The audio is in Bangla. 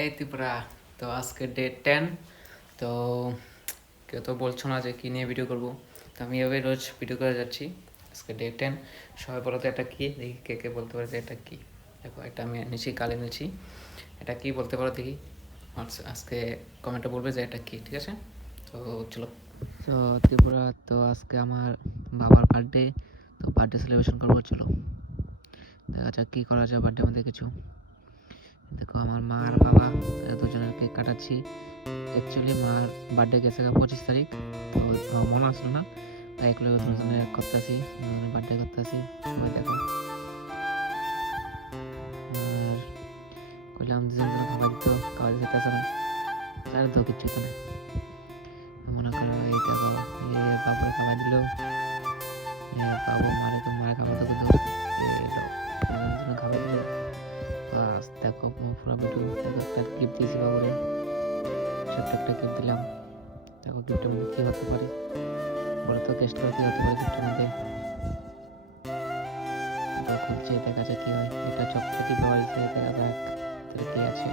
এই ত্রিপুরা। তো আজকে ডে 10। তো কেউ তো বলছো না যে কী নিয়ে ভিডিও করবো, তো আমি এভাবে রোজ ভিডিও করে যাচ্ছি। আজকে ডে 10। সবাই বলো তো এটা কী, দেখি কে কে বলতে পারে যে এটা কী। দেখো এটা আমি নিচ্ছি, কালে নিচ্ছি। এটা কী বলতে পারো দেখি, আজকে কমেন্টে বলবে যে এটা কী, ঠিক আছে? তো চলো। তো ত্রিপুরা, তো আজকে আমার বাবার বার্থডে, তো বার্থডে সেলিব্রেশন করবো, চলো দেখা যাক কী করা যায় বার্থডে মধ্যে কিছু। দেখো আমার মা আর বাবা দুজনের কেক কাটাচ্ছি। অ্যাকচুয়ালি মার বার্থডে গেছে 25 তারিখ, তো মনে আসলো না, তাই এগুলো দুজনে করতেছি, বার্থডে করতেছি। ওই দেখো, আর কইলাম দুজন খাবার দিত, খাওয়া দিতেছে না, তার তো কিচ্ছু তো না। মনে করো এই দেখো, বাবুরে খাবার দিল, বাবু মারে তো মারে খাবার তো দূর, দুজন খাবার দিল। বাস দেখো পুরো ভিডিও দেখো, একটা গিফট দিয়েছি বাবুরে, ছোট্ট একটা গিফট দিলাম। দেখো গিফটের মধ্যে কী হতে পারে, বলো তো গেস্ট করে কী হতে পারে গিফটের মধ্যে। খুলছে, দেখা যাক কি হয়। এটা চকলেটই পাওয়া যাচ্ছে, দেখা যাক কি আছে।